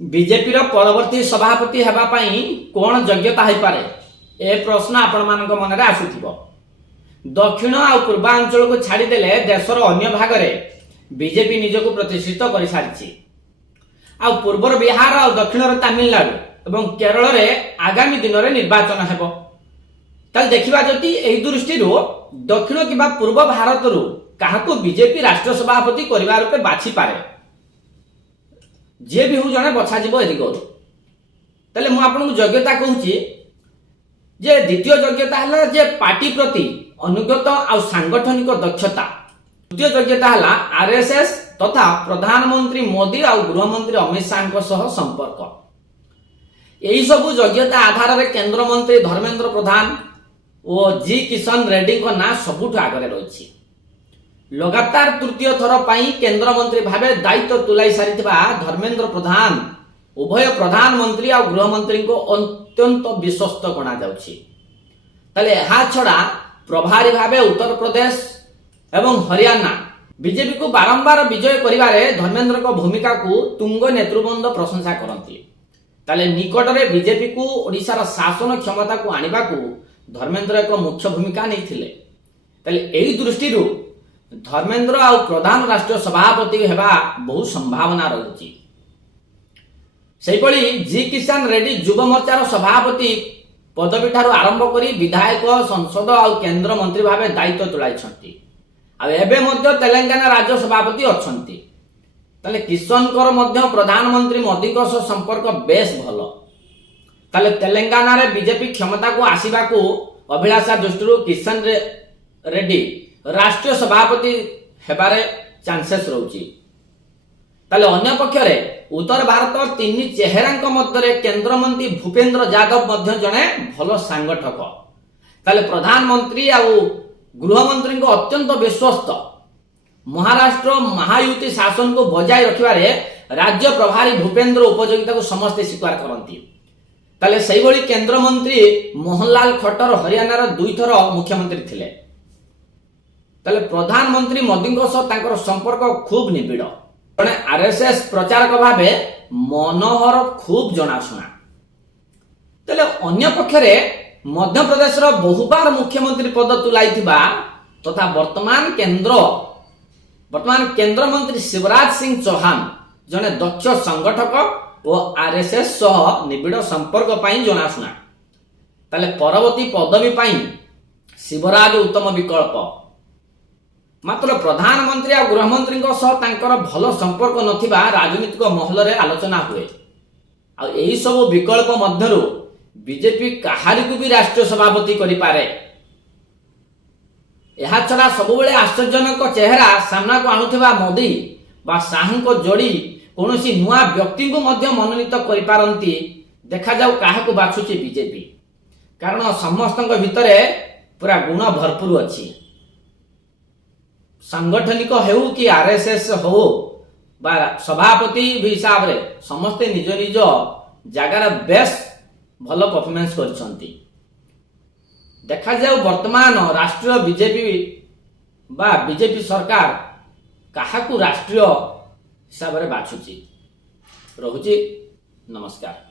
BJP परवर्ती सभापति हेबा पई कोन योग्यता है पारे ए प्रश्न आपण मानक मन रे आसुथिबो। दक्षिण आ पूर्वांचल को छाड़ी देले देशर अन्य भाग रे बीजेपी निजको प्रतिष्ठित कर सारिछि। आ पूर्वर बिहार आ दक्षिण तमिलनाडु एवं केरल रे आगामी दिन रे निर्वाचन हेबो। ताल देखिबा जति एही दृष्टि दक्षिण किबा पूर्व भारत रु काहाको बीजेपी राष्ट्र सभापति करिबा रूपे बाछि पारे जे भी हूँ जने बछा जीव एदिग ताले मु आपन योग्यता कहूची जे द्वितीय योग्यता हला जे पार्टी प्रति अनुगत आ सांगठनिक दक्षता। तृतीय योग्यता हला आरएसएस तथा प्रधानमंत्री मोदी आ गृहमंत्री अमित शाह को सह संपर्क। एही सब योग्यता आधार रे केंद्र मंत्री धर्मेंद्र प्रधान और जी किशन रेड्डी को ना सबुठ आगरे रही। लगातार तृतीय थर पाई केंद्र मंत्री भावे दायित्व तुलाई सारिथिबा धर्मेंद्र प्रधान उभय प्रधानमंत्री और गृहमंत्री को अत्यंत विश्वस्त गणा जाउछि। तले एहा छड़ा प्रभारी भावे उत्तर प्रदेश एवं हरियाणा बीजेपी को बारंबार विजय करिवारे धर्मेंद्र को भूमिका को तुंग नेतृवृंद प्रशंसा करती। ताले निकट रे बीजेपी को ओडिशा शासन क्षमता को आनिबा को धर्मेंद्र एक मुख्य भूमिका नहीं थिले। ताले एही दृष्टि धर्मेंद्र आ प्रधान राष्ट्र सभापति हेबा बहु संभावना रही। सेहिभଳି जी किशन रेड्डी युव मोर्चार सभापति पदवी ठारू आरंभ करी विधायक संसद आ केंद्र मंत्री भावे दायित्व तुलाइछंती। आ एबे मध्य तेलंगाना राज्य सभापति अछंती। ताले किशन कर मध्य प्रधानमंत्री मोदी को संपर्क बेस भलो। ताले तेलंगाना रे बीजेपी क्षमता को आसीबा को अभिलाषा दृष्टि किशन रेड्डी राष्ट्रीय सभापति हेबारे चांसेस रहउची। ताले अन्य पक्षरे उत्तर भारत तीन चेहरांक मध्य केंद्र मंत्री भूपेंद्र यादव मध्य जने भलो सांगठक। ताले प्रधानमंत्री आ गृहमंत्री को अत्यंत विश्वस्त। महाराष्ट्र महायुति शासन को बजाय रखिबारे राज्य प्रभारी भूपेंद्र उपयोगिता को समस्ते स्वीकार करती। ताले सेही भली केंद्र मंत्री मोहनलाल खट्टर हरियाणा दुई थर मुख्यमंत्री थिले। ताले प्रधानमंत्री मोदी को सह तांकर संपर्क खूब निबिड़। जने आरएसएस प्रचारक भावे मनोहर खूब जनाशुना। ताले अन्य पक्षरे मध्य प्रदेश रो बहुबार मुख्यमंत्री पद तुलाइथिबा तथा वर्तमान केंद्र मंत्री शिवराज सिंह चौहान जने दक्ष संगठक और आरएसएस सह निबिड़ संपर्क पाई जनाशुना। ताले परवर्ती पदवी पाई शिवराज उत्तम विकल्प। मात्र प्रधानमंत्री और गृहमंत्री सह भल संपर्क नथिबा राजनीतिक महल रे आलोचना हुए। आ एही सब विकल्प मध्यरु बीजेपी काहारी को भी राष्ट्रीय सभापति करि पारे। एहा छड़ा सबुबेले आश्चर्यजनक चेहरा सामना को आणुथिबा मोदी बा शाह को जोड़ी कोनोसी नुआ व्यक्ति को मध्य मनोनीत करि पारंती। देखा जाऊ काहा को बाछुची बीजेपी। कारण समस्तक भितरे पूरा गुण भरपूर अछि। सांगठनिक हेउ कि आरएसएस हो बा सभापति भी हिसाब रे समस्ते निज निज जगार बेस भलो परफॉर्मेंस करछंती। देखा जाऊ वर्तमान राष्ट्रीय बीजेपी बा बीजेपी सरकार काहाकू राष्ट्रीय हिसाब रे बाछुची। रहुची नमस्कार।